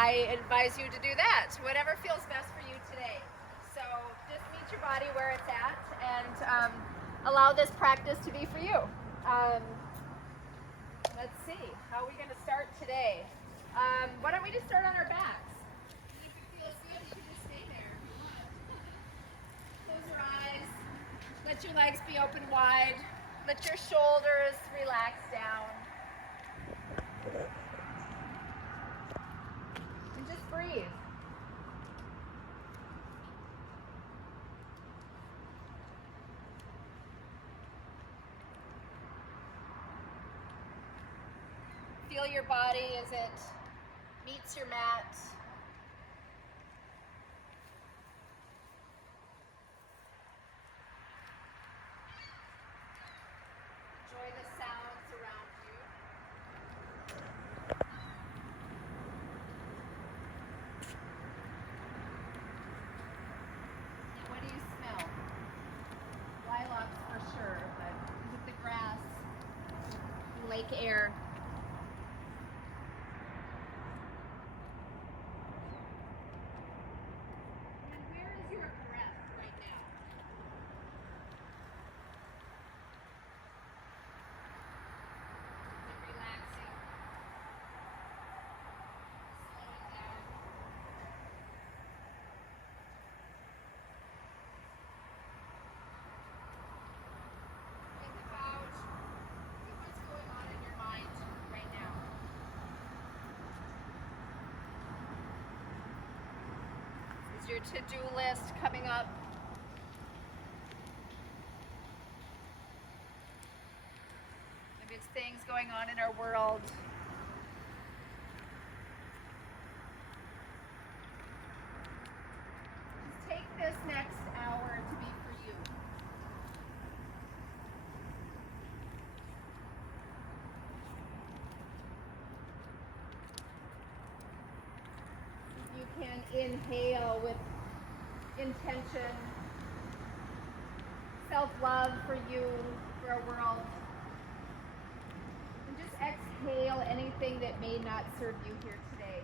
I advise you to do that. Whatever feels best for you today. So just meet your body where it's at and allow this practice to be for you. Let's see, how are we going to start today? Why don't we just start on our backs? And if it feels good, you can just stay there. Close your eyes. Let your legs be open wide. Let your shoulders relax down. And just breathe. Feel your body as it meets your mat. Enjoy the sounds around you. And what do you smell? Lilacs for sure, but is it the grass? Lake air? And where is your breath right now? Is it relaxing? Slowing down? Think about what's going on in your mind right now. Is your to-do list coming up? Maybe it's things going on in our world. Just take this next hour to be for you. You can inhale with intention, self-love for you, for our world. And just exhale anything that may not serve you here today.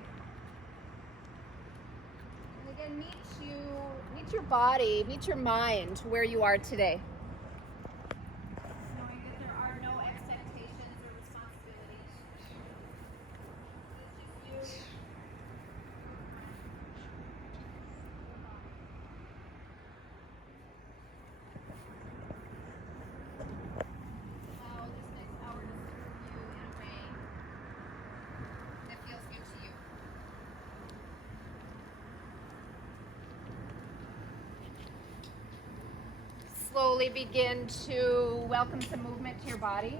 And again, meet your body, meet your mind where you are today. Knowing that there are no expectations or responsibilities. It's just you. Allow this next hour to serve you in a way that feels good to you. Slowly begin to welcome some movement to your body.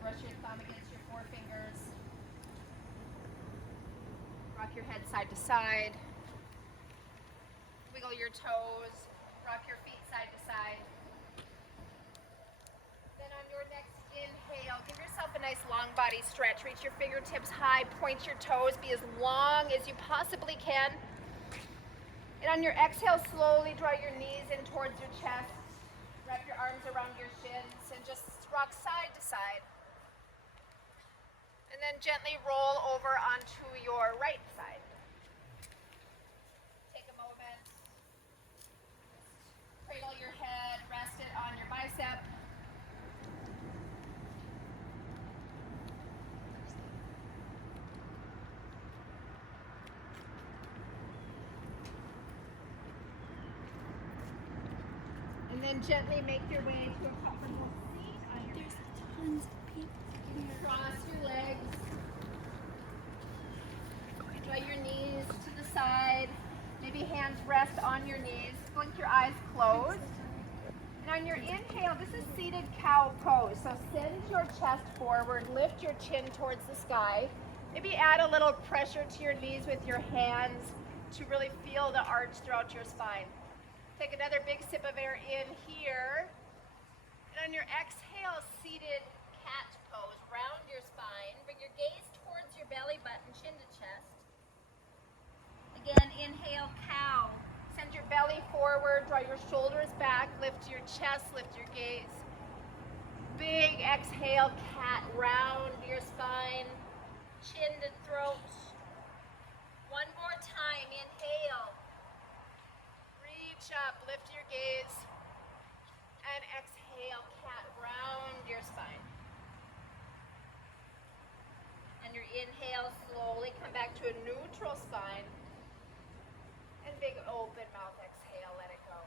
Brush your thumb against your forefingers. Rock your head side to side. Wiggle your toes. Rock your feet side to side. Then on your next inhale, give yourself a nice long body stretch. Reach your fingertips high, point your toes, be as long as you possibly can. And on your exhale, slowly draw your knees in towards your chest. Wrap your arms around your shins and just rock side to side. And then gently roll over onto your right side. Take a moment. Cradle your head, rest it on your bicep. And then gently make your way to a comfortable seat on your There's tons of people. Cross your legs. Draw your knees to the side. Maybe hands rest on your knees. Blink your eyes closed. And on your inhale, this is seated cow pose. So send your chest forward, lift your chin towards the sky. Maybe add a little pressure to your knees with your hands to really feel the arch throughout your spine. Take another big sip of air in here. And on your exhale, seated cat pose. Round your spine. Bring your gaze towards your belly button, chin to chest. Again, inhale, cow. Send your belly forward, draw your shoulders back, lift your chest, lift your gaze. Big exhale, cat. Round your spine, chin Inhale, slowly come back to a neutral spine. And big open mouth, exhale, let it go.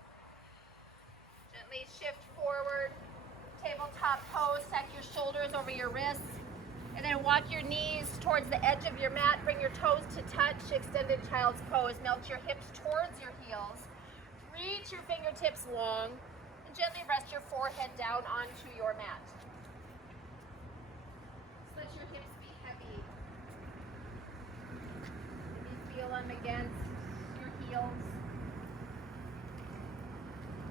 Gently shift forward, tabletop pose, stack your shoulders over your wrists. And then walk your knees towards the edge of your mat. Bring your toes to touch. Extended child's pose. Melt your hips towards your heels. Reach your fingertips long. And gently rest your forehead down onto your mat. Just let your hips be heavy. Maybe feel them against your heels.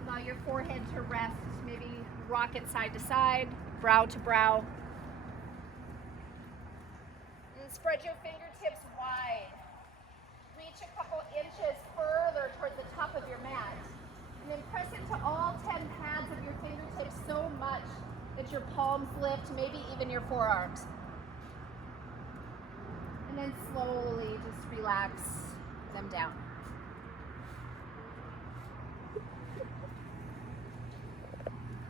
Allow your forehead to rest. Maybe rock it side to side, brow to brow. Spread your fingertips wide. Reach a couple inches further towards the top of your mat. And then press into all 10 pads of your fingertips so much that your palms lift, maybe even your forearms. And then slowly just relax them down.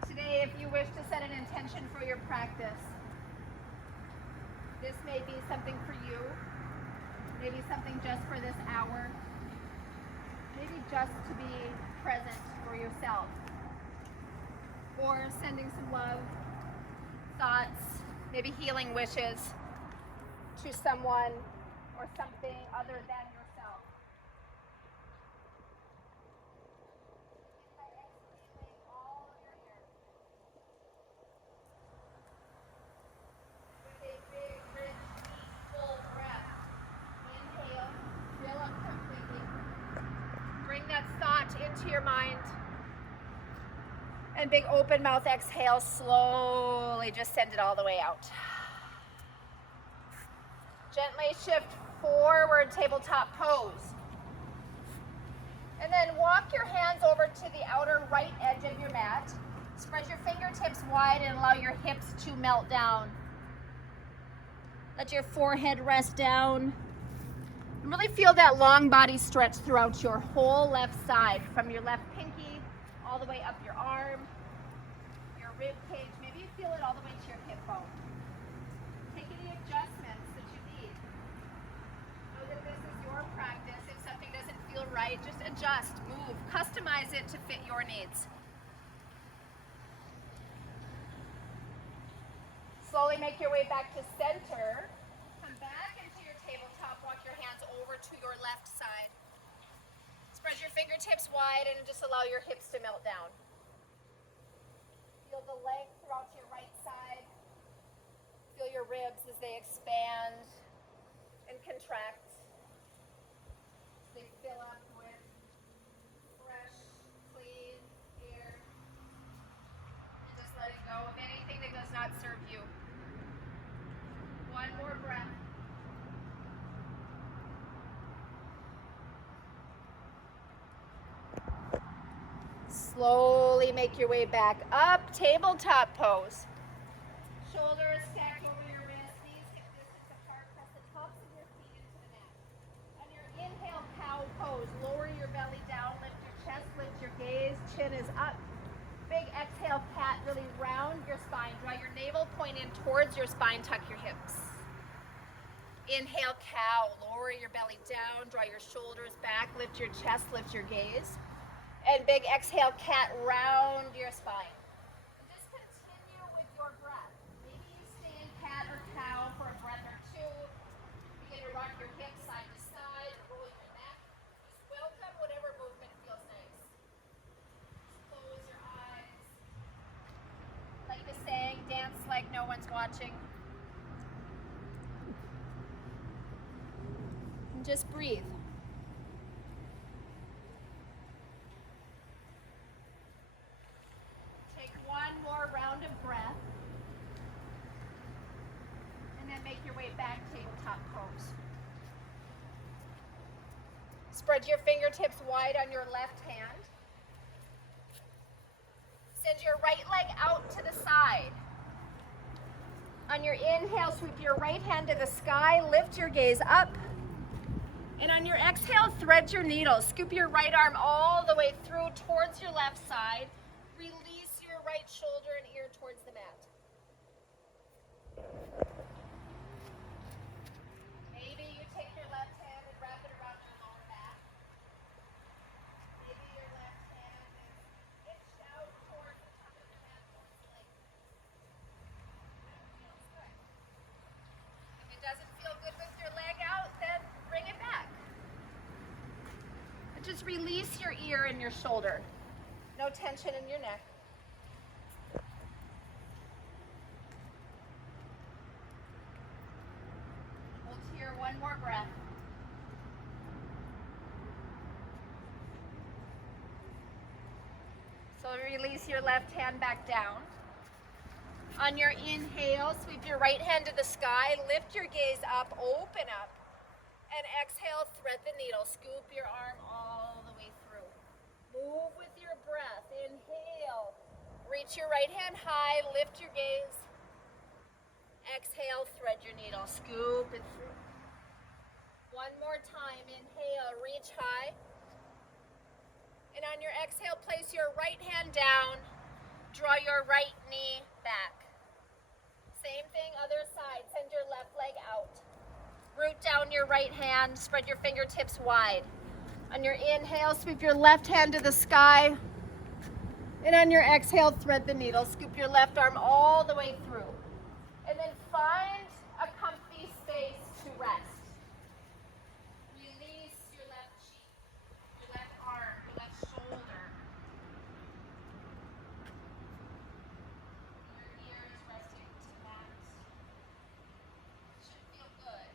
Today, if you wish to set an intention for your practice, this may be something for you, maybe something just for this hour, maybe just to be present for yourself, or sending some love, thoughts, maybe healing wishes to someone or something other than yourself. Exhaling all of your air. With a big, rich, deep, full breath. Inhale, fill up completely. Bring that thought into your mind. And big open mouth exhale, slowly just send it all the way out. Gently shift forward, tabletop pose. And then walk your hands over to the outer right edge of your mat. Spread your fingertips wide and allow your hips to melt down. Let your forehead rest down. And really feel that long body stretch throughout your whole left side, from your left pinky all the way up your arm, your rib cage. Maybe you feel it all the way to your hip bone. Take any adjustments that you need. Know that this is your practice. If something doesn't feel right, just adjust, move, customize it to fit your needs. Slowly make your way back to center. Come back into your tabletop. Walk your hands over to your left side. Spread your fingertips wide and just allow your hips to melt down. Feel the length throughout your right side. Feel your ribs as they expand and contract. As they fill up with fresh, clean air. And just let it go of anything that does not serve you. One more breath. Slowly make your way back up, tabletop pose. Shoulders stacked over your wrists, knees hip distance apart, press the tops of your feet into the mat. On your inhale, cow pose, lower your belly down, lift your chest, lift your gaze, chin is up. Big exhale, cat, really round your spine. Draw your navel point in towards your spine, tuck your hips. Inhale, cow, lower your belly down, draw your shoulders back, lift your chest, lift your gaze. And big exhale, cat, round your spine. And just continue with your breath. Maybe you stay in cat or cow for a breath or two. Begin to rock your hips side to side, roll your neck. Just welcome whatever movement feels nice. Just close your eyes. Like the saying, dance like no one's watching. And just breathe. Round of breath, and then make your way back, tabletop pose. Spread your fingertips wide on your left hand. Send your right leg out to the side. On your inhale, sweep your right hand to the sky, lift your gaze up. And on your exhale, thread your needle. Scoop your right arm all the way through towards your left side. Release your right shoulder and ear towards the mat. doesn't feel good with your leg out, then bring it back. And just release your ear and your shoulder. No tension in your neck. Hold here, one more breath. So release your left hand back down. On your inhale, sweep your right hand to the sky, lift your gaze up, open up, and exhale, thread the needle. Scoop your arm all the way through. Move with your breath. Inhale, reach your right hand high, lift your gaze. Exhale, thread your needle, scoop it through. One more time, inhale, reach high. And on your exhale, place your right hand down, draw your right knee back. Same thing, other side. Send your left leg out. Root down your right hand, spread your fingertips wide. On your inhale, sweep your left hand to the sky. And on your exhale, thread the needle. Scoop your left arm all the way through. And then find a comfy space to rest. Release your left cheek, your left arm, your left shoulder. Your ear is resting to that. Should feel good.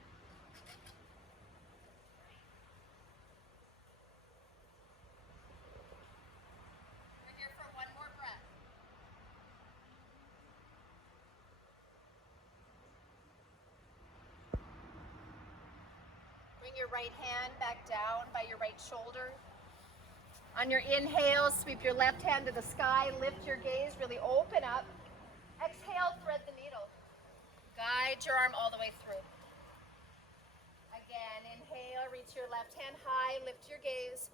We're here for one more breath. Bring your right hand back down by your right shoulder. On your inhale, sweep your left hand to the sky, lift your gaze, really open up. Exhale, thread the needle. Guide your arm all the way through. Again, inhale, reach your left hand high, lift your gaze.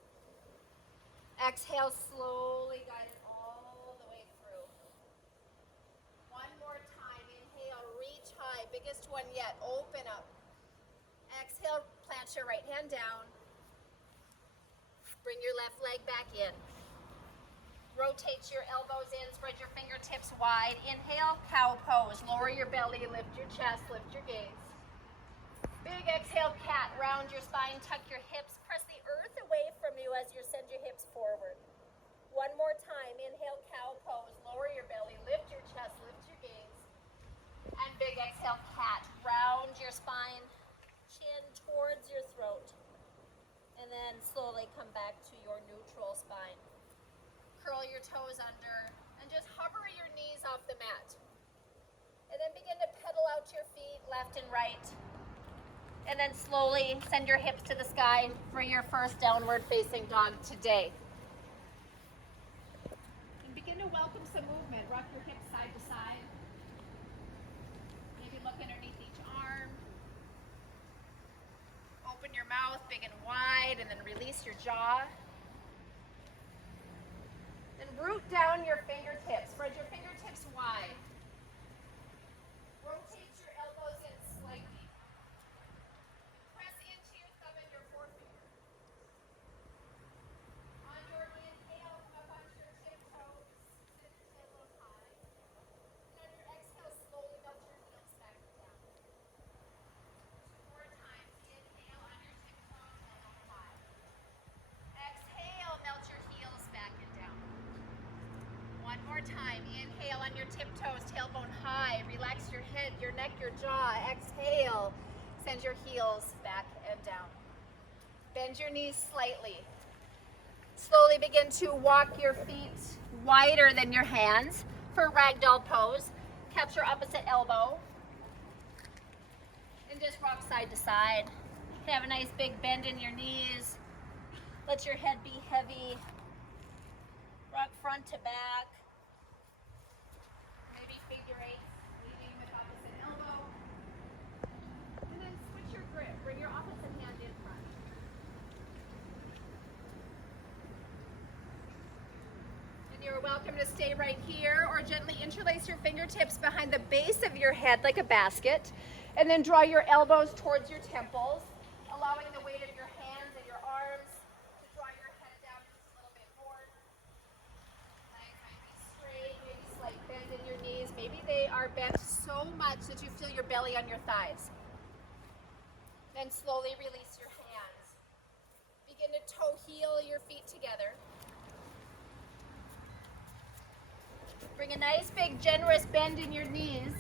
Exhale, slowly guide it all the way through. One more time, inhale, reach high, biggest one yet, open up. Exhale, plant your right hand down. Bring your left leg back in. Rotate your elbows in, spread your fingertips wide. Inhale, cow pose. Lower your belly, lift your chest, lift your gaze. Big exhale, cat. Round your spine, tuck your hips. Press the earth away from you as you send your hips forward. One more time. Inhale, cow pose. Lower your belly, lift your chest, lift your gaze. And big exhale, cat. Round your spine, chin towards your throat. And then slowly come back to your neutral spine. Curl your toes under and just hover your knees off the mat. And then begin to pedal out your feet left and right. And then slowly send your hips to the sky for your first downward facing dog today. And begin to welcome some movement. Rock your hips side to side. Maybe look underneath each arm. Open your mouth big and wide and then release your jaw. Then root down your fingertips. Spread your fingertips wide. Rotate your elbows in slightly. Press into your thumb and your forefinger. On your inhale, come up onto your tiptoes. Sit your tailbone high. And on your exhale, slowly melt your heels back and down. 2 more times. Inhale on your tiptoes, tailbone high. Exhale, melt your heels back and down. One more time. Inhale on your tiptoes, tailbone high. Relax your head, your neck, your jaw. Exhale. Send your heels back and down. Bend your knees slightly. Slowly begin to walk your feet wider than your hands for ragdoll pose. Capture opposite elbow. And just rock side to side. Have a nice big bend in your knees. Let your head be heavy. Rock front to back. Maybe figure eight, leading with opposite elbow. And then switch your grip. Bring your opposite hand in front. And you're welcome to stay right here or gently interlace your fingertips behind the base of your head like a basket. And then draw your elbows towards your temples, allowing the weight of your hands and your arms to draw your head down just a little bit more. Legs might be straight, maybe slight bend in your knees. Maybe they are bent so much that you feel your belly on your thighs. Then slowly release your hands. Begin to toe heel your feet together. Bring a nice big generous bend in your knees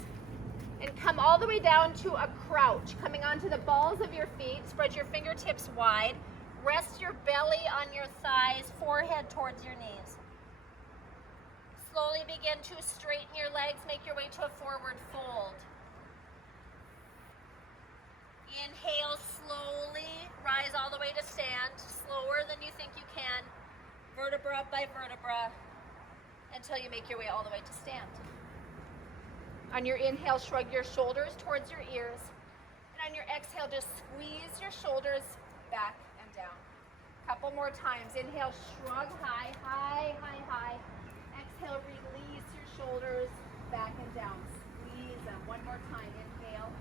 and come all the way down to a crouch, coming onto the balls of your feet. Spread your fingertips wide. Rest your belly on your thighs, forehead towards your knees. Slowly begin to straighten your legs, make your way to a forward fold. Inhale slowly, rise all the way to stand, slower than you think you can, vertebra by vertebra, until you make your way all the way to stand. On your inhale, shrug your shoulders towards your ears, and on your exhale, just squeeze your shoulders back and down. Couple more times. Inhale, shrug high, high, high, high. Exhale, release your shoulders back and down. Squeeze them. One more time. Inhale,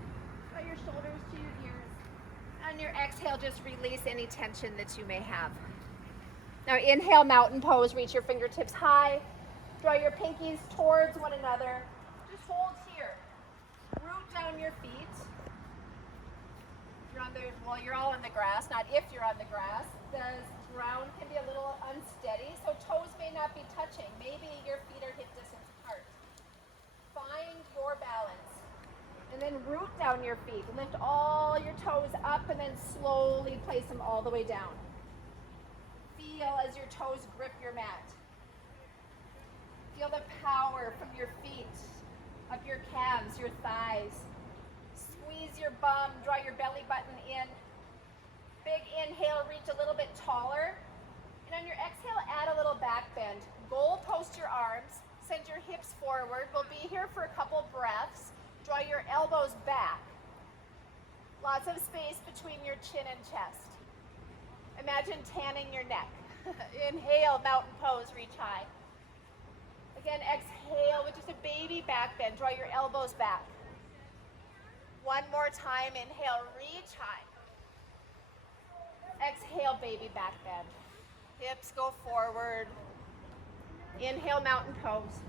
draw your shoulders to your ears. On your exhale, just release any tension that you may have. Now inhale, mountain pose. Reach your fingertips high. Draw your pinkies towards one another. Just hold here. Root down your feet. You're all on the grass, not if you're on the grass. The ground can be a little unsteady, so toes may not be touching. Maybe your feet are hip distance apart. Find your balance. And then root down your feet. Lift all your toes up and then slowly place them all the way down. Feel as your toes grip your mat. Feel the power from your feet, up your calves, your thighs. Squeeze your bum, draw your belly button in. Big inhale, reach a little bit taller. And on your exhale, add a little back bend. Goal post your arms, send your hips forward. We'll be here for a couple breaths. Draw your elbows back. Lots of space between your chin and chest. Imagine tanning your neck. Inhale, mountain pose, reach high. Again, exhale with just a baby back bend. Draw your elbows back. One more time, inhale, reach high. Exhale, baby back bend. Hips go forward. Inhale, mountain pose.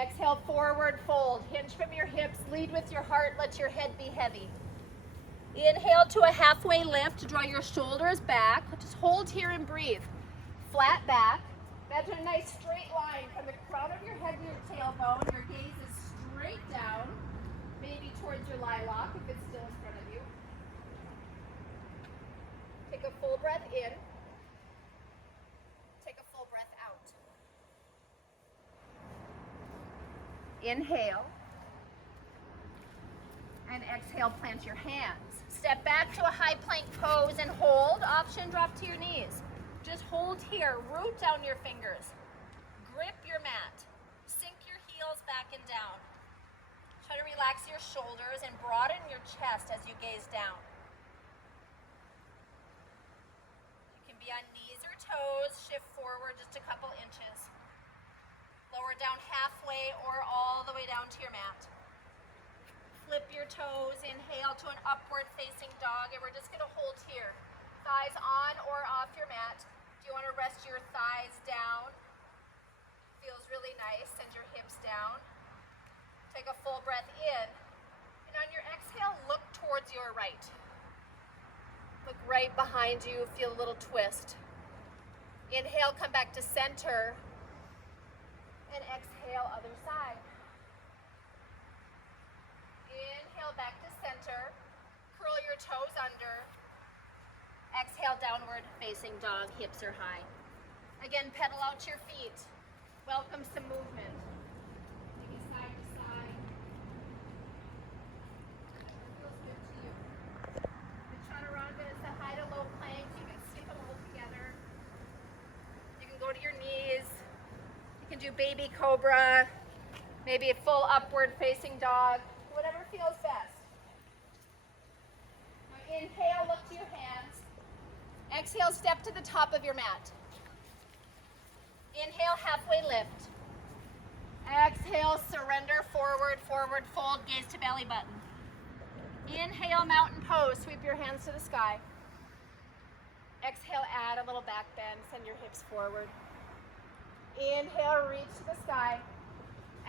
Exhale, forward fold. Hinge from your hips, lead with your heart, let your head be heavy. Inhale to a halfway lift, draw your shoulders back. Just hold here and breathe. Flat back. Imagine a nice straight line from the crown of your head to your tailbone. Your gaze is straight down, maybe towards your lilac if it's still in front of you. Take a full breath in. Take a full breath out. Inhale. And exhale, plant your hands. Step back to a high plank pose and hold. Option, drop to your knees. Just hold here, root down your fingers. Grip your mat. Sink your heels back and down. Try to relax your shoulders and broaden your chest as you gaze down. You can be on knees or toes. Shift forward just a couple inches. Lower down halfway or all the way down to your mat. Flip your toes. Inhale to an upward facing dog, and we're just going to hold here. Thighs on or off your mat. Do you want to rest your thighs down? Feels really nice. Send your hips down. Take a full breath in. And on your exhale, look towards your right. Look right behind you. Feel a little twist. Inhale, come back to center. And exhale, other side. Inhale, back to center. Curl your toes under. Exhale, downward facing dog, hips are high. Again, pedal out your feet. Welcome some movement. Take it side to side. Whatever feels good to you. The chaturanga is the high to low plank. You can stick them all together. You can go to your knees. You can do baby cobra. Maybe a full upward facing dog. Whatever feels best. Now inhale, look to your hands. Exhale, step to the top of your mat. Inhale, halfway lift. Exhale, surrender, forward, forward fold, gaze to belly button. Inhale, mountain pose, sweep your hands to the sky. Exhale, add a little back bend, send your hips forward. Inhale, reach to the sky.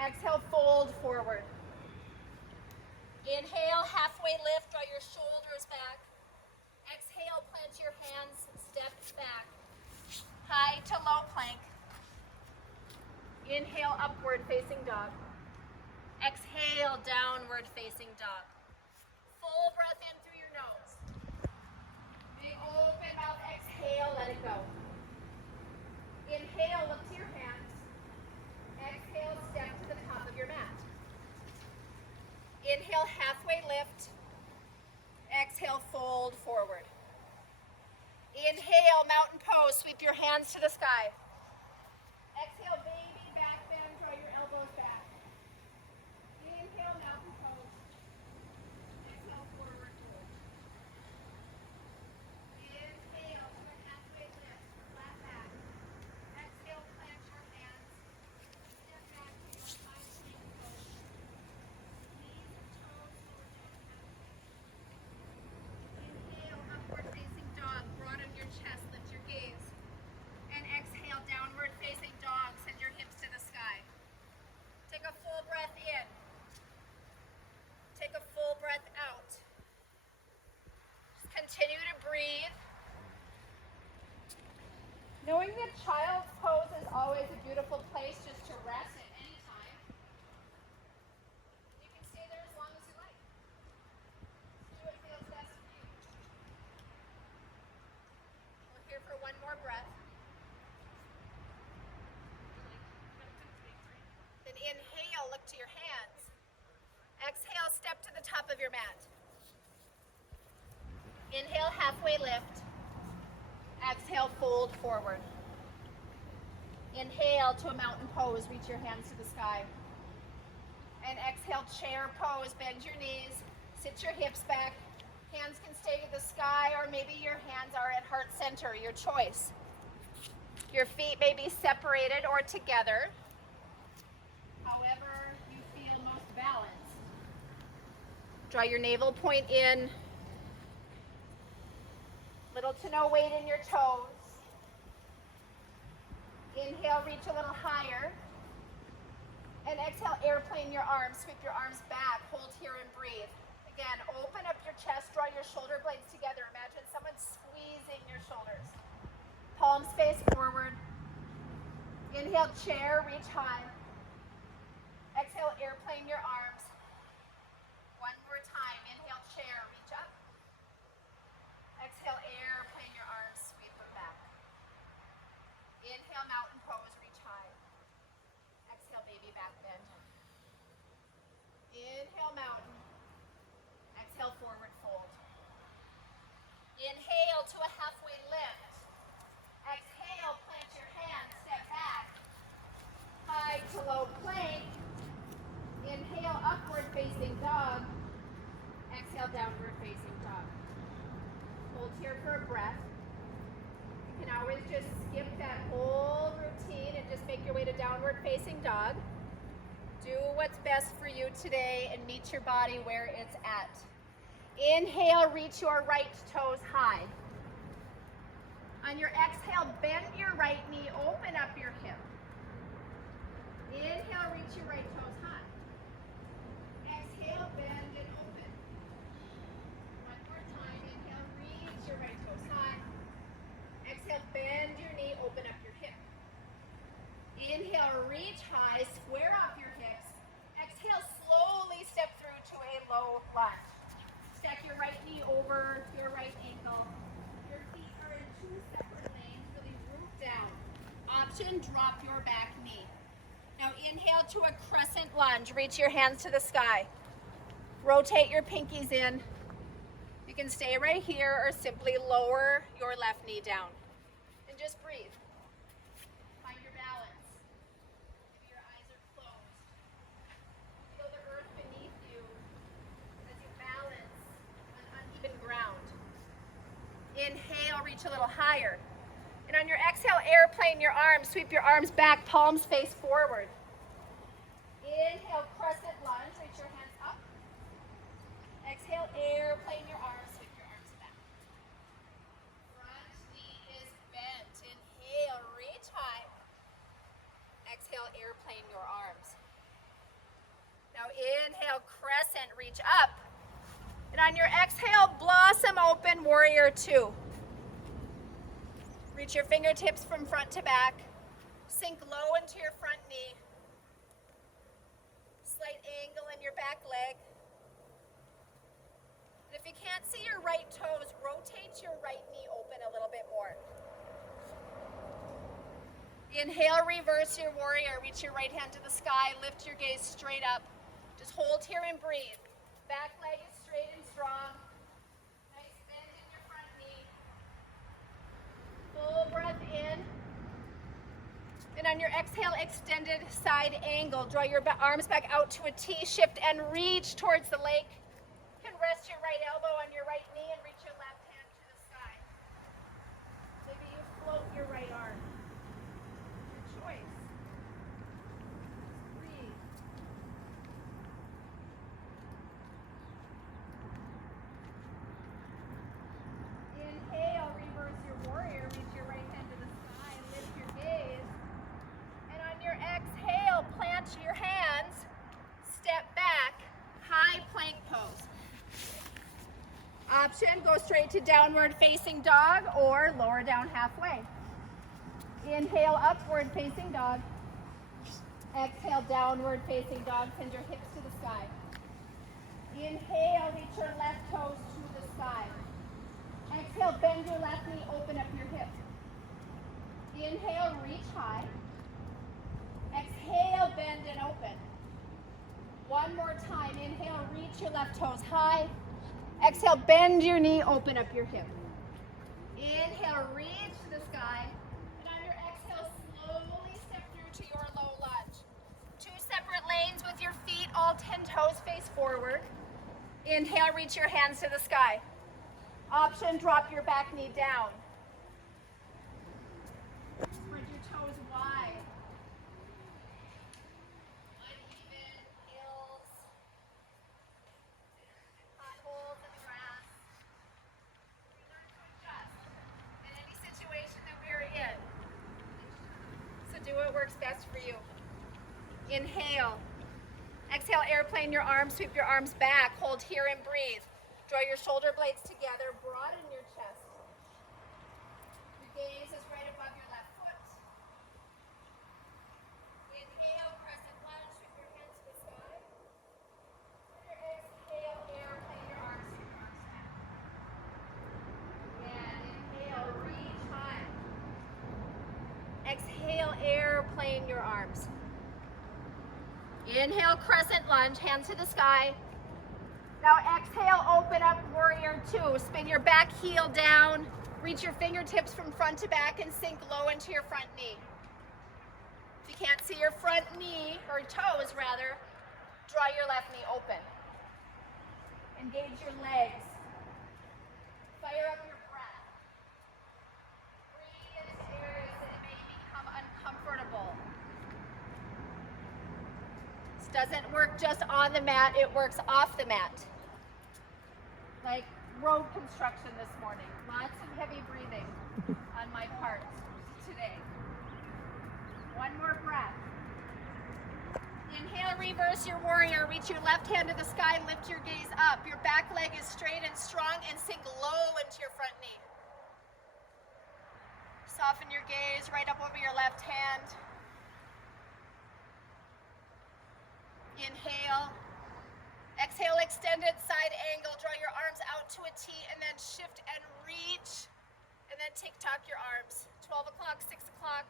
Exhale, fold forward. Inhale, halfway lift, draw your shoulders back. Exhale, plant your hands, step back. High to low plank. Inhale, upward facing dog. Exhale, downward facing dog. Full breath in through your nose. Big open mouth, exhale, let it go. Inhale, look to your hands. Exhale, step to the top of your mat. Inhale, halfway lift. Exhale, fold forward. Inhale, mountain pose, sweep your hands to the sky. Exhale, baby back bend, draw your elbows back. Inhale, mountain pose. Exhale, forward fold. Inhale to a halfway lift, flat back. Exhale, plant your hands. Step back to your side plank pose. Knees and toes lower down halfway. Inhale, upward facing dog. Broaden your chest, lift your gaze. And exhale, downward facing dog. Send your hips to the sky. Take a full breath in. Take a full breath out. Just continue to breathe. Knowing that child's pose is always a beautiful place just to rest at any time. You can stay there as long as you like. Do what feels best for you. We're here for one more breath. Then inhale, look to your hands. Exhale, step to the top of your mat. Inhale, halfway lift. Exhale, fold forward. Inhale to a mountain pose, reach your hands to the sky. And exhale, chair pose, bend your knees, sit your hips back. Hands can stay to the sky, or maybe your hands are at heart center, your choice. Your feet may be separated or together. However you feel most balanced. Draw your navel point in. Little to no weight in your toes. Inhale, reach a little higher. And exhale, airplane your arms. Sweep your arms back. Hold here and breathe. Again, open up your chest. Draw your shoulder blades together. Imagine someone squeezing your shoulders. Palms face forward. Inhale, chair, reach high. Exhale, airplane your arms. One more time. Inhale, chair, reach up. Exhale, airplane your arms, sweep them back. Inhale, mountain pose, reach high. Exhale, baby back bend. Inhale, mountain. Exhale, forward fold. Inhale to a halfway lift. Exhale, plant your hands, step back. High to low plank. Inhale, upward facing dog. Exhale, downward facing dog. Hold here for a breath. You can always just skip that whole routine and just make your way to downward facing dog. Do what's best for you today and meet your body where it's at. Inhale, reach your right toes high. On your exhale, bend your right knee, open up your hip. Inhale, reach your right toes high. Exhale, bend and open. One more time. Inhale, reach your right toes high. Exhale, bend your knee, open up your hip. Inhale, reach high, square off your hips. Exhale, slowly step through to a low lunge. Stack your right knee over your right ankle. Your feet are in two separate lanes, really root down. Option, drop your back knee. Now inhale to a crescent lunge. Reach your hands to the sky. Rotate your pinkies in. You can stay right here or simply lower your left knee down. And just breathe. Find your balance. Maybe your eyes are closed. Feel the earth beneath you as you balance on uneven ground. Inhale, reach a little higher. And on your exhale, airplane your arms. Sweep your arms back, palms face forward. Inhale, crescent lunge. Reach your hands up. Exhale, airplane your arms. Sweep your arms back. Front knee is bent. Inhale, reach high. Exhale, airplane your arms. Now inhale, crescent, reach up. warrior two. Reach your fingertips from front to back. Sink low into your front knee. Slight angle in your back leg. And if you can't see your right toes, rotate your right knee open a little bit more. Inhale, reverse your warrior. Reach your right hand to the sky. Lift your gaze straight up. Just hold here and breathe. Back leg is straight and strong. Nice bend in your front knee. Full breath in. And on your exhale, extended side angle. Draw your arms back out to a T. Shift and reach towards the lake. You can rest your right elbow on your right knee and reach your left hand to the sky. Maybe you float your right arm. Your choice. Breathe. Inhale, reverse your warrior. Reach your right hand to the sky and lift your gaze. And on your exhale, plant your hands. Step back. High plank pose. Option, go straight to downward facing dog or lower down halfway. Inhale, upward facing dog. Exhale, downward facing dog. Send your hips to the sky. Inhale, reach your left toes to the sky. Exhale, bend your left knee, open up your hip. Inhale, reach high. Exhale, bend and open. One more time. Inhale, reach your left toes high. Exhale, bend your knee, open up your hip. Inhale, reach to the sky. And on your exhale, slowly step through to your low lunge. Two separate lanes with your feet, all 10 toes face forward. Inhale, reach your hands to the sky. Option, drop your back knee down. Spread your toes wide. Uneven hills. Potholes in the grass. We learn to adjust in any situation that we're in. So do what works best for you. Inhale. Exhale, airplane your arms, sweep your arms back. Hold here and breathe. Draw your shoulder blades together, broaden your chest. Your gaze is right above your left foot. Inhale, crescent lunge, sweep your hands to the sky. And your exhale, airplane your arms, sweep your arms back. And inhale, reach high. Exhale, airplane your arms. Inhale, crescent lunge, hands to the sky. Now exhale, open up warrior two. Spin your back heel down. Reach your fingertips from front to back and sink low into your front knee. If you can't see your front knee, or toes rather, draw your left knee open. Engage your legs. Fire up your breath. Breathe into areas that may become uncomfortable. This doesn't work just on the mat, it works off the mat. Like road construction this morning. Lots of heavy breathing on my part today. One more breath. Inhale, reverse your warrior. Reach your left hand to the sky, lift your gaze up. Your back leg is straight and strong and sink low into your front knee. Soften your gaze right up over your left hand. Inhale. Exhale, extended side angle. Draw your arms out to a T and then shift and reach. And then tick-tock your arms. 12 o'clock, 6 o'clock.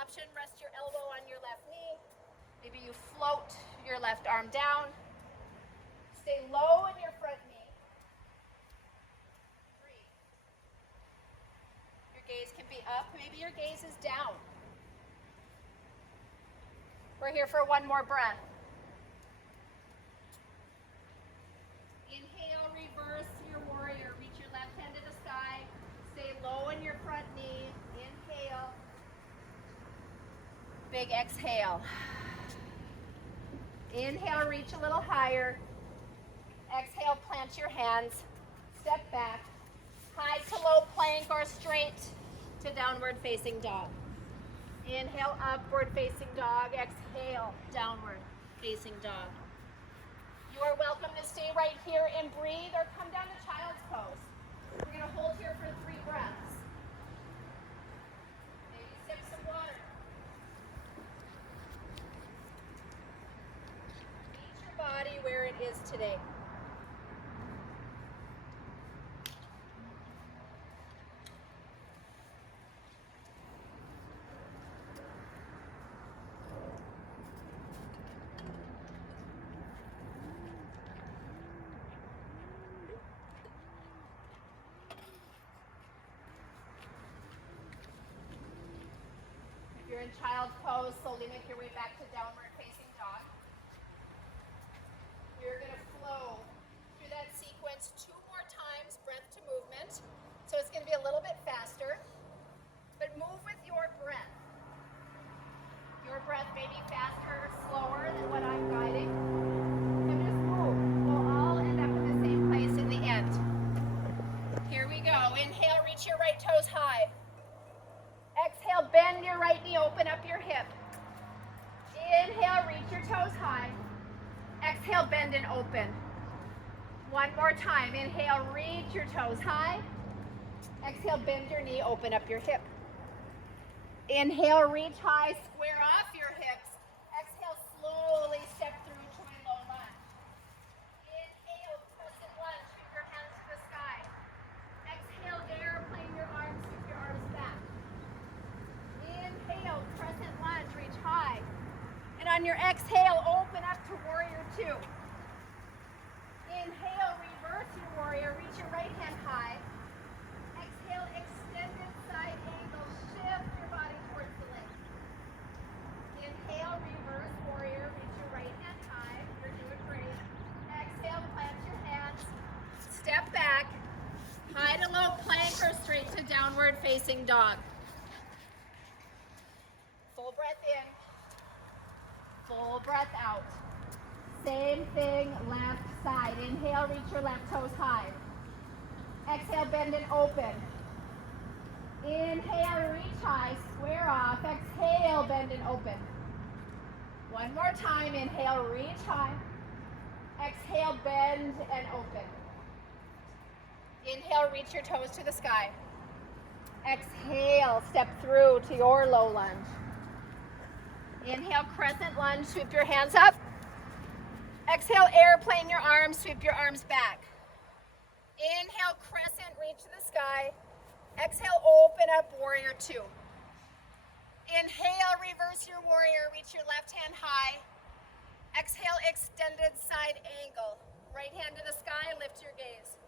Option, rest your elbow on your left knee. Maybe you float your left arm down. Stay low in your front knee. Breathe. Your gaze can be up. Maybe your gaze is down. We're here for one more breath. Inhale, reverse your warrior. Reach your left hand to the sky. Stay low in your front knee. Inhale. Big exhale. Inhale, reach a little higher. Exhale, plant your hands. Step back. High to low plank or straight to downward facing dog. Inhale, upward facing dog. Exhale, downward facing dog. You are welcome to stay right here and breathe or come down to child's pose. We're going to today. If you're in child's pose, slowly make your way back to downward facing dog. You're going to flow through that sequence 2 more times, breath to movement. So it's going to be a little bit faster, but move with your breath. Your breath may be faster or slower than what I'm guiding. And just move. We'll all end up in the same place in the end. Here we go. Inhale, reach your right toes high. Exhale, bend your right knee, open up your hip. Inhale, reach your toes high. Exhale, bend and open. One more time. Inhale, reach your toes high. Exhale, bend your knee, open up your hip. Inhale, reach high, square off your hips. Exhale, slowly step through to a low lunge. Inhale, crescent lunge, sweep your hands to the sky. Exhale, airplane your arms, sweep your arms back. Inhale, crescent lunge, reach high. And on your exhale, open up to warrior 2. Inhale, reverse your warrior, reach your right hand high. Exhale, extended side angle, shift your body towards the leg. Inhale, reverse warrior, reach your right hand high. You're doing great. Exhale, plant your hands, step back, high to low plank or straight to downward facing dog. Full breath in, full breath out. Same thing, left side. Inhale, reach your left toes high. Exhale, bend and open. Inhale, reach high, square off. Exhale, bend and open. One more time. Inhale, reach high. Exhale, bend and open. Inhale, reach your toes to the sky. Exhale, step through to your low lunge. Inhale, crescent lunge, sweep your hands up. Exhale, airplane your arms, sweep your arms back. Inhale, crescent, reach to the sky. Exhale, open up, warrior 2. Inhale, reverse your warrior, reach your left hand high. Exhale, extended side angle. Right hand to the sky, lift your gaze.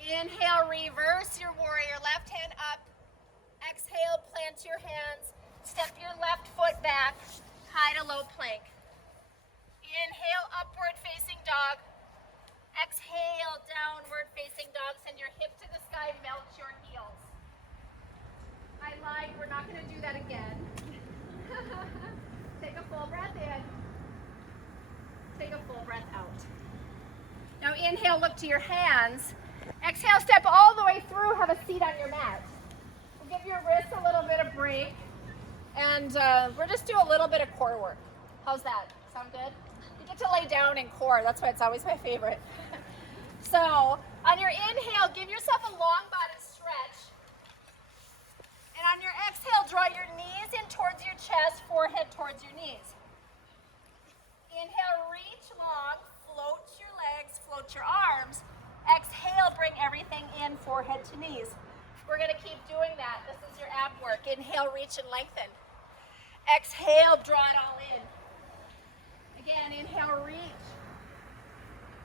Inhale, reverse your warrior, left hand up. Exhale, plant your hands. Step your left foot back, high to low plank. Inhale, upward facing dog. Exhale, downward facing dog. Send your hip to the sky, melt your heels. I lied, we're not going to do that again. Take a full breath in. Take a full breath out. Now inhale, look to your hands. Exhale, step all the way through, have a seat on your mat. We'll give your wrists a little bit of break. And we'll just do a little bit of core work. How's that? Sound good? You get to lay down in core. That's why it's always my favorite. So on your inhale, give yourself a long body stretch. And on your exhale, draw your knees in towards your chest, forehead towards your knees. Inhale, reach long, float your legs, float your arms. Exhale, bring everything in, forehead to knees. We're going to keep doing that. This is your ab work. Inhale, reach and lengthen. Exhale, draw it all in. Again, inhale, reach.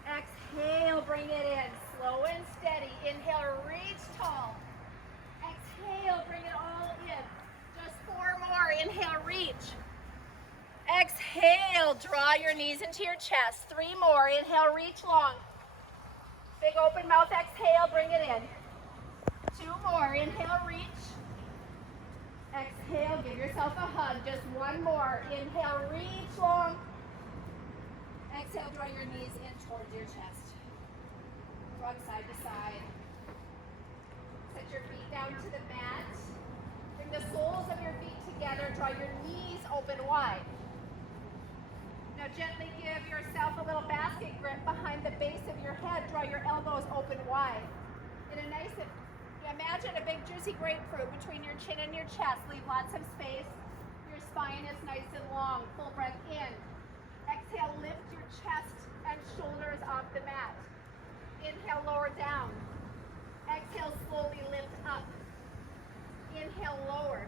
Exhale, bring it in. Slow and steady. Inhale, reach tall. Exhale, bring it all in. Just 4 more. Inhale, reach. Exhale, draw your knees into your chest. 3 more. Inhale, reach long. Big open mouth. Exhale, bring it in. 2 more. Inhale, reach. Exhale, give yourself a hug. Just 1 more. Inhale, reach long. Exhale, draw your knees in towards your chest. Rock side to side. Set your feet down to the mat. Bring the soles of your feet together. Draw your knees open wide. Now gently give yourself a little basket grip behind the base of your head. Draw your elbows open wide. In a nice, imagine a big juicy grapefruit between your chin and your chest. Leave lots of space. Your spine is nice and long. Full breath in. Exhale, lift your chest and shoulders off the mat. Inhale, lower down. Exhale, slowly lift up. Inhale, lower.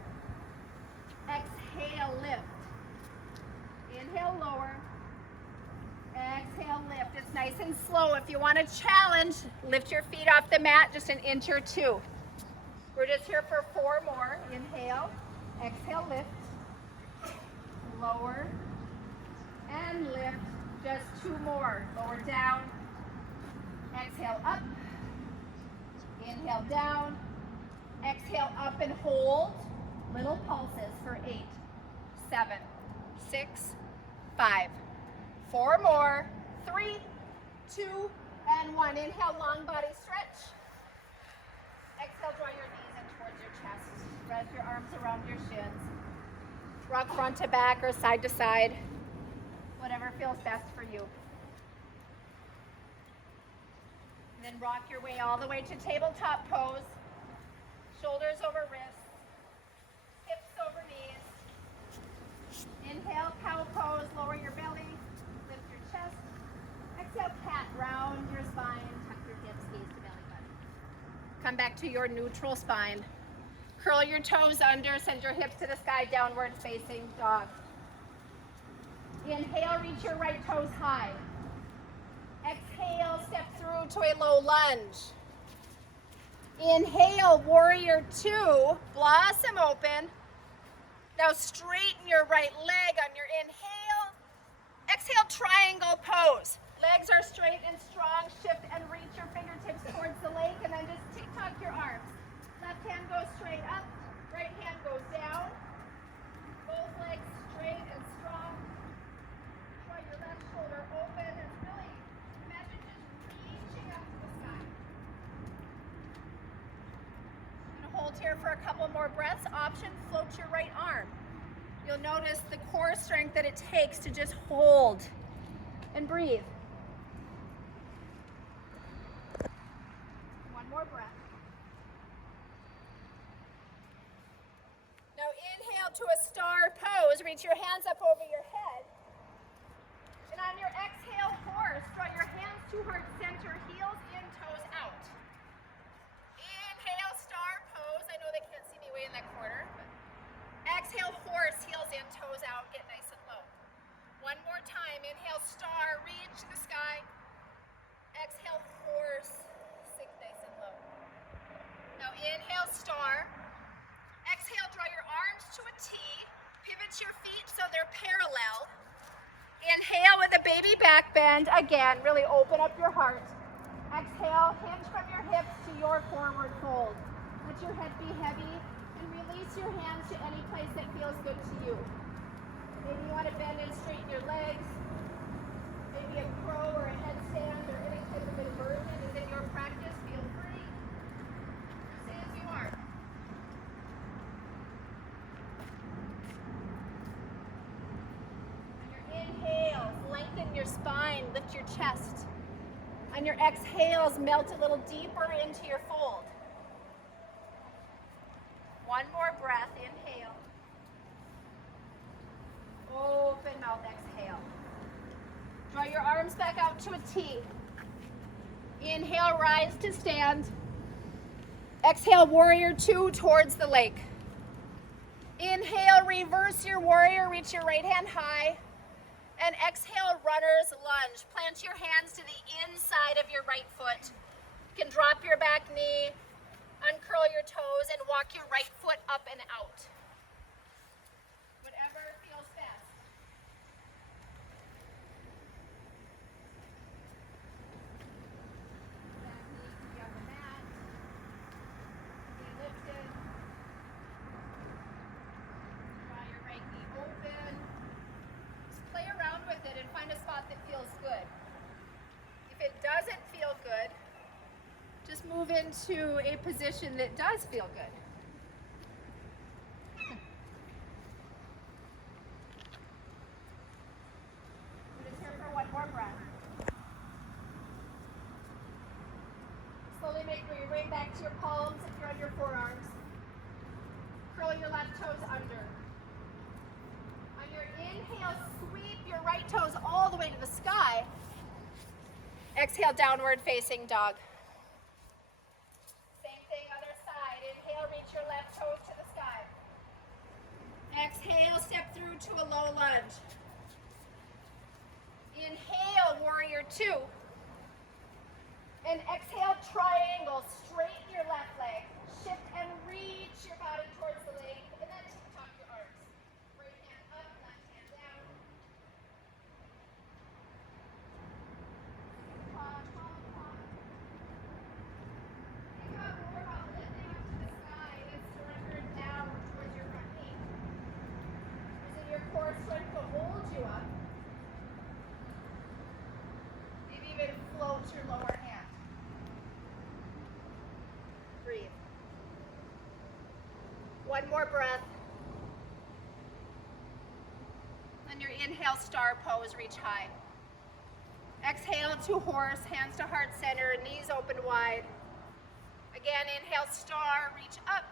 Exhale, lift. Inhale, lower. Exhale, lift. It's nice and slow. If you want a challenge, lift your feet off the mat just an inch or two. We're just here for 4 more. Inhale, exhale, lift. Lower and lift. Just 2 more. Lower down. Exhale, up. Inhale, down. Exhale, up and hold. Little pulses for 8, 7, 6, 5. 4 more. 3, 2, and 1. Inhale, long body stretch. Exhale, draw your knees in towards your chest. Wrap your arms around your shins. Rock front to back or side to side. Whatever feels best for you. And then rock your way all the way to tabletop pose. Shoulders over wrists. Hips over knees. Inhale, cow pose. Lower your belly. Lift your chest. Exhale, cat. Round your spine. Tuck your hips. Gaze to belly button. Come back to your neutral spine. Curl your toes under. Send your hips to the sky. Downward facing dog. Inhale, reach your right toes high. Exhale, step through to a low lunge. Inhale, warrior 2, blossom open. Now straighten your right leg on your inhale. Exhale, triangle pose. Legs are straight and strong. Shift and reach your fingertips towards the lake and then just tick-tock your arms. Left hand goes straight up, right hand goes down. Both legs straight and strong. Draw your left shoulder open and really imagine just reaching up to the sky. I'm gonna hold here for a couple more breaths. Option, float your right arm. You'll notice the core strength that it takes to just hold and breathe. One more breath. Now inhale to a star pose. Reach your hands up over your head. And on your exhale, horse, draw your hands to heart center, heels in, toes out. Inhale, star pose. I know they can't see me way in that corner. But exhale, horse, heels in, toes out. Get nice and low. One more time. Inhale, star, reach the sky. Exhale, horse, sink nice and low. Now inhale, star. Exhale, draw your arms to a T. Pivot your feet so they're parallel. Inhale with a baby back bend. Again, really open up your heart. Exhale, hinge from your hips to your forward fold. Let your head be heavy and release your hands to any place that feels good to you. Maybe you want to bend and straighten your legs. Maybe a crow or a headstand or any type of inversion is in your practice. Feel free. Stay as you are. On your inhales, lengthen your spine, lift your chest. On your exhales, melt a little deeper into your fold. One more breath, inhale. Open mouth, exhale. Draw your arms back out to a T. Inhale, rise to stand. Exhale, warrior 2 towards the lake. Inhale, reverse your warrior, reach your right hand high. And exhale, runner's lunge. Plant your hands to the inside of your right foot. You can drop your back knee, uncurl your toes, and walk your right foot up and out. Whatever feels best. Back knee can be on the mat. Knee lifted. Draw your right knee open. Just play around with it and find a spot that feels good. If it doesn't feel good, just move into a position that does feel good. We're just here for one more breath. Slowly make your way back to your palms if you're on your forearms. Curl your left toes under. On your inhale, sweep your right toes all the way to the sky. Exhale, downward facing dog. Same thing, other side. Inhale, reach your left toes to the sky. Exhale, step through to a low lunge. Inhale, warrior two. And exhale, triangle. Straighten your left leg. Shift and reach your body towards the leg. And then tick-tock your arms. Right hand up, left hand down. Think about more about lifting up to the sky and surrender down towards your front knee. Using your core strength to hold you up. Maybe even float your lower hand. Breathe. One more breath. On your inhale, star pose, reach high. Exhale to horse, hands to heart center, knees open wide. Again, inhale, star, reach up.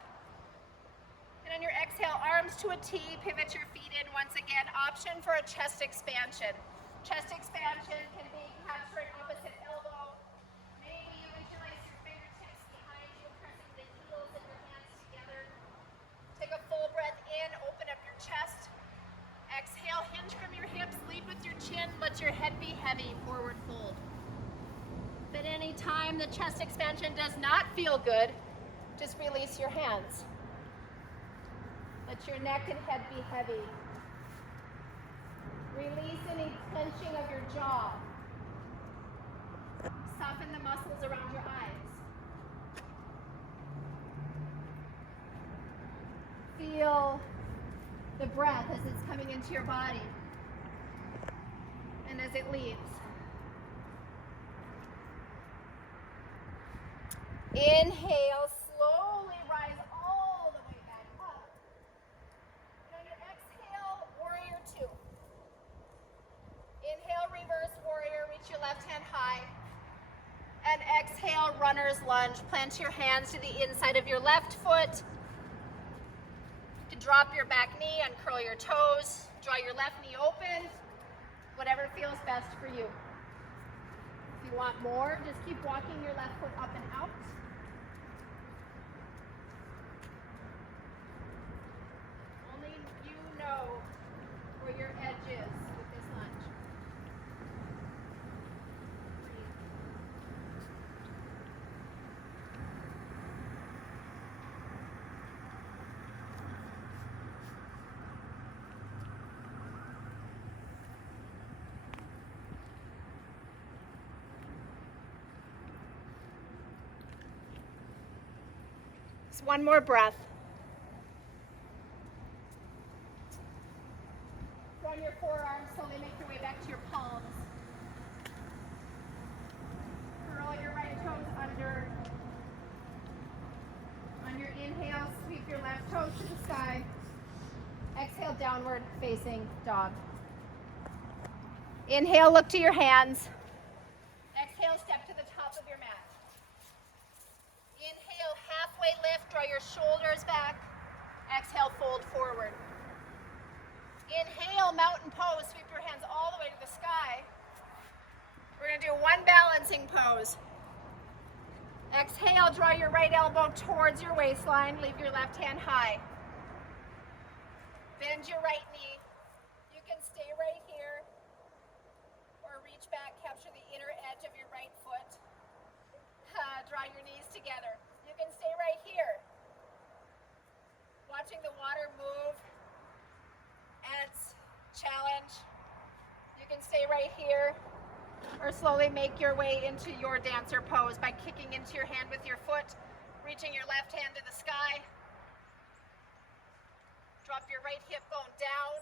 And on your exhale, arms to a T, pivot your feet in once again. Option for a chest expansion. Chest expansion can be capturing opposite elbow. Maybe you interlace your fingertips behind you, pressing the heels and your hands together. Take a full breath in, open up your chest. Exhale, hinge from your hips, lead with your chin, let your head be heavy, forward fold. If at any time the chest expansion does not feel good, just release your hands. Let your neck and head be heavy. Release any clenching of your jaw. Soften the muscles around your eyes. Feel the breath as it's coming into your body and as it leaves. Inhale, slowly rise all the way back up. And on your exhale, warrior two. Inhale, reverse warrior, reach your left hand high. And exhale, runner's lunge. Plant your hands to the inside of your left foot. You can drop your back knee, uncurl your toes, draw your left knee open, whatever feels best for you. If you want more, just keep walking your left foot up and out. Only you know where your edge is with this lunge. Breathe. Just one more breath. Run your forearms, slowly make your way back to your palms. Curl your right toes under. On your inhale, sweep your left toes to the sky. Exhale, downward facing dog. Inhale, look to your hands. Exhale, step to the top of your mat. Inhale, halfway lift, draw your shoulders back. Exhale, fold forward. Inhale, mountain pose, sweep your hands all the way to the sky. We're going to do one balancing pose. Exhale, draw your right elbow towards your waistline, leave your left hand high. Bend your right knee. You can stay right here or reach back, capture the inner edge of your right foot. Draw your knees together. You can stay right here. Watching the water move ants challenge. You can stay right here or slowly make your way into your dancer pose by kicking into your hand with your foot, reaching your left hand to the sky. Drop your right hip bone down.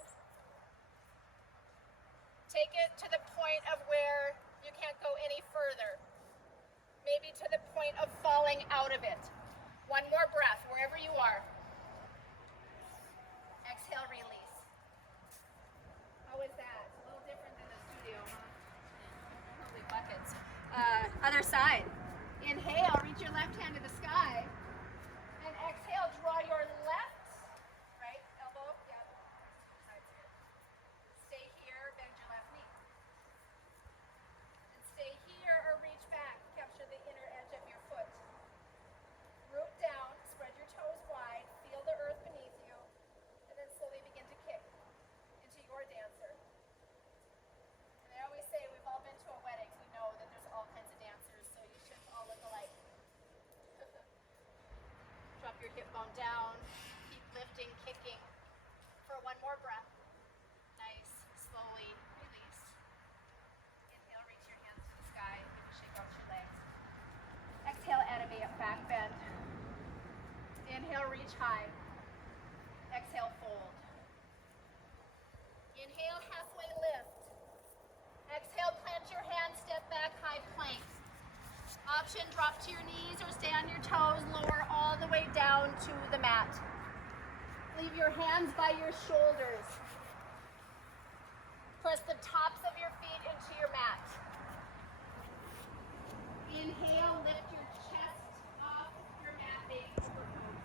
Take it to the point of where you can't go any further. Maybe to the point of falling out of it. One more breath, wherever you are. Exhale, release. How was that? A little different than the studio, huh? Holy buckets. Other side. Inhale, reach your left hand to the sky. And exhale, draw your left, right elbow, yep, sides here. Stay here, bend your left knee. And stay here or drop your hip bone down. Keep lifting, kicking for one more breath. Nice. Slowly release. Inhale, reach your hands to the sky. Maybe shake out your legs. Exhale, add a back bend. Inhale, reach high. Exhale, fold. Inhale, halfway lift. Exhale, plant your hands, step back, high plank. Option, drop to your knees or stay on your toes, lower all the way down to the mat. Leave your hands by your shoulders. Press the tops of your feet into your mat. Inhale, lift your chest off your mat, big over pose.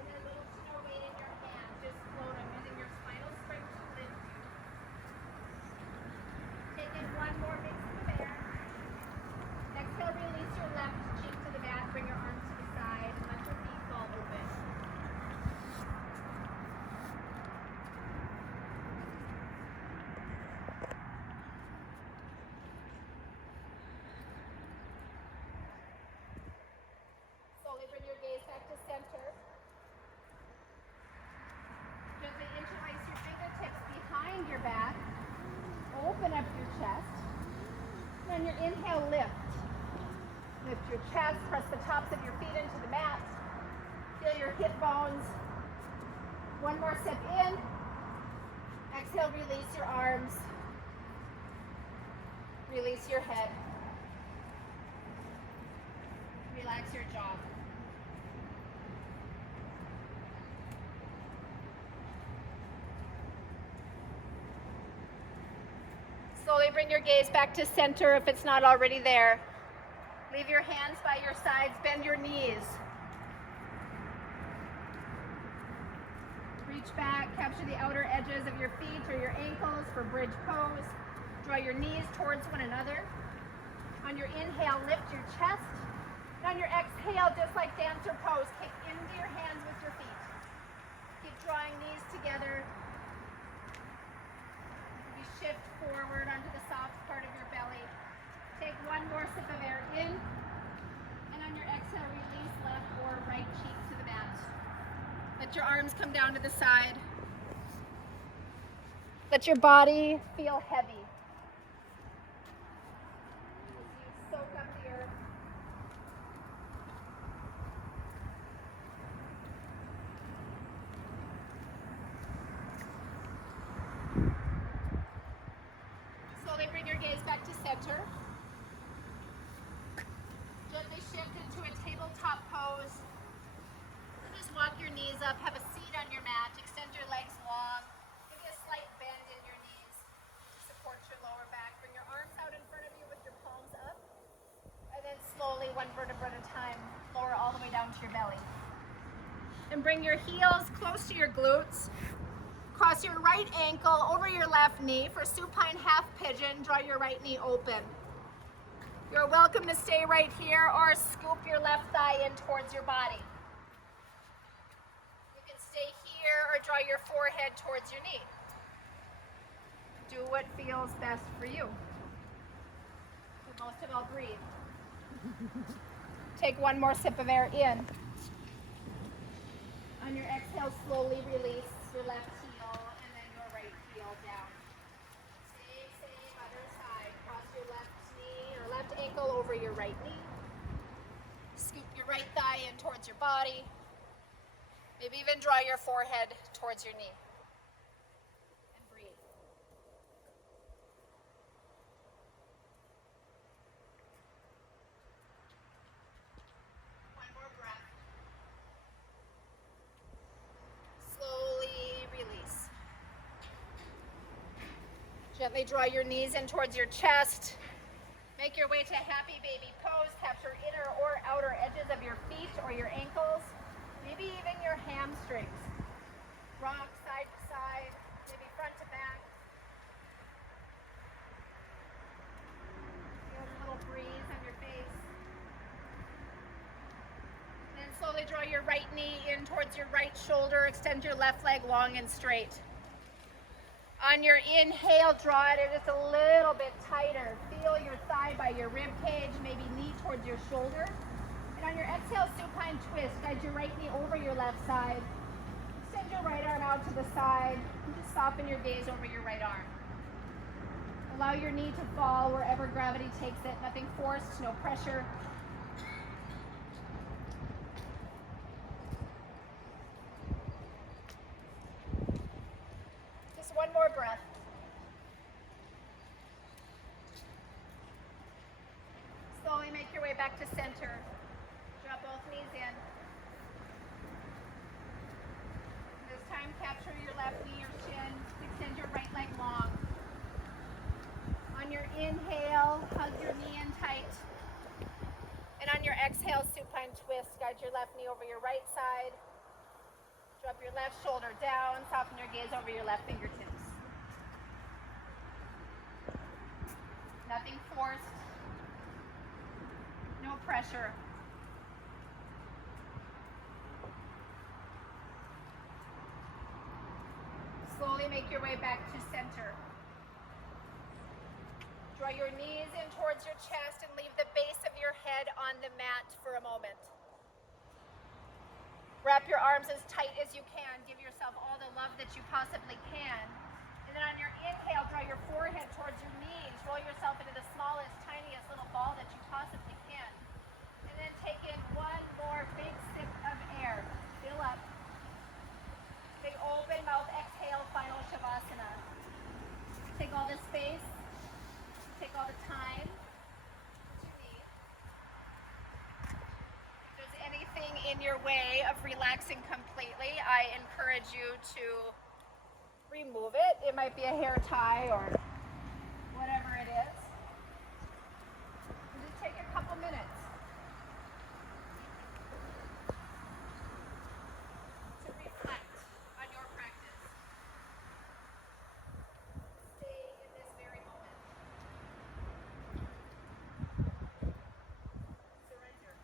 And then a little to no weight in your hand, just float. I'm using your spinal strength to lift you. Take in one more big sip of air. Exhale, release your left cheek to the mat, bring your arms to the side, and let your feet fall open. Slowly bring your gaze back to center. Gently interlace your fingertips behind your back. Open up your chest. And on your inhale, lift. Lift your chest, press the tops of your feet into the mat. Feel your hip bones. One more step in. Exhale, release your arms. Release your head. Relax your jaw. Slowly bring your gaze back to center if it's not already there. Leave your hands by your sides, bend your knees. Reach back, capture the outer edges of your feet or your ankles for bridge pose. Draw your knees towards one another. On your inhale, lift your chest. And on your exhale, just like dancer pose, kick into your hands with your feet. Keep drawing knees together. You shift forward onto the soft part of your belly. Take one more sip of air in, and on your exhale, release left or right cheek to the mat. Let your arms come down to the side. Let your body feel heavy. As you soak up the earth. Slowly bring your gaze back to center. Gently shift into a tabletop pose. And just walk your knees up, have a seat on your mat, extend your legs long, maybe a slight bend in your knees to support your lower back. Bring your arms out in front of you with your palms up, and then slowly, one vertebra at a time, lower all the way down to your belly. And bring your heels close to your glutes. Cross your right ankle over your left knee for supine half pigeon. Draw your right knee open. You're welcome to stay right here or scoop your left thigh in towards your body. You can stay here or draw your forehead towards your knee. Do what feels best for you. But most of all, breathe. Take one more sip of air in. On your exhale, slowly release your left heel and then your right heel down. Same, other side. Cross your left knee or left ankle over your right knee. Scoop your right thigh in towards your body. Maybe even draw your forehead towards your knee. And breathe. One more breath. Slowly release. Gently draw your knees in towards your chest. Make your way to happy baby pose. Capture inner or outer edges of your feet or your ankles. Maybe even your hamstrings. Rock side to side, maybe front to back. Feel a little breeze on your face. Then slowly draw your right knee in towards your right shoulder. Extend your left leg long and straight. On your inhale, draw it just a little bit tighter. Feel your thigh by your rib cage, maybe knee towards your shoulder. And on your exhale, supine twist. slide your right knee over your left side. Extend your right arm out to the side and just soften your gaze over your right arm. Allow your knee to fall wherever gravity takes it. Nothing forced, no pressure. Just one more breath. Slowly make your way back to center. Drop both knees in. This time, capture your left knee or shin. Extend your right leg long. On your inhale, hug your knee in tight. And on your exhale, supine twist. Guide your left knee over your right side. Drop your left shoulder down. Soften your gaze over your left fingertips. Nothing forced. No pressure. Slowly make your way back to center. Draw your knees in towards your chest and leave the base of your head on the mat for a moment. Wrap your arms as tight as you can. Give yourself all the love that you possibly can. And then on your inhale, draw your forehead towards your knees. Roll yourself into the smallest, tiniest little ball that you possibly can. And then take in one more big sip of air. Fill up. Big open mouth exhale, final Shavasana. Take all the space. Take all the time that you need. If there's anything in your way of relaxing completely, I encourage you to remove it. It might be a hair tie or whatever it is. And just take a couple minutes to reflect on your practice. Stay in this very moment. Surrender.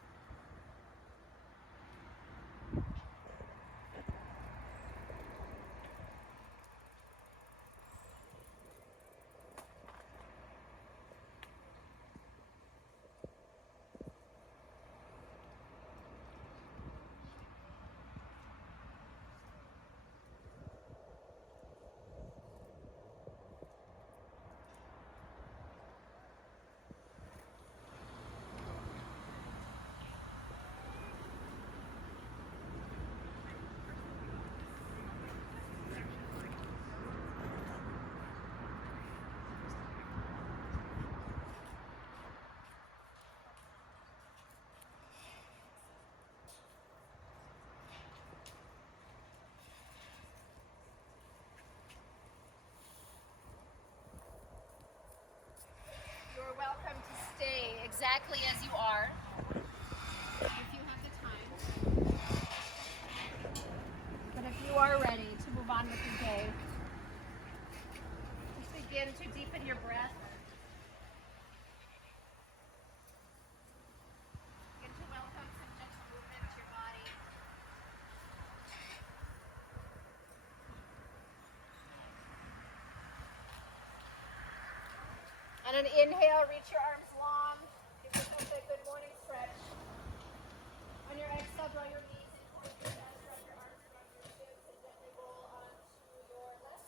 You're welcome to stay exactly as you are, if you have the time. But if you are ready to move on with your day, just begin to deepen your breath. Begin to welcome some gentle movement to your body. On an inhale, reach your arms long. Give yourself a good morning stretch. On your exhale, draw your knees in towards your chest. Wrap your arms around your hips and gently roll onto your left.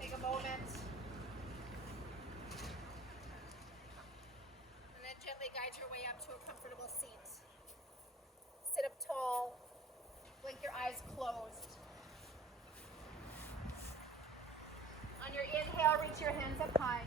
Take a moment. And then gently guide your way up to a comfortable seat. Sit up tall. Blink your eyes closed. On your inhale, reach your hands up high.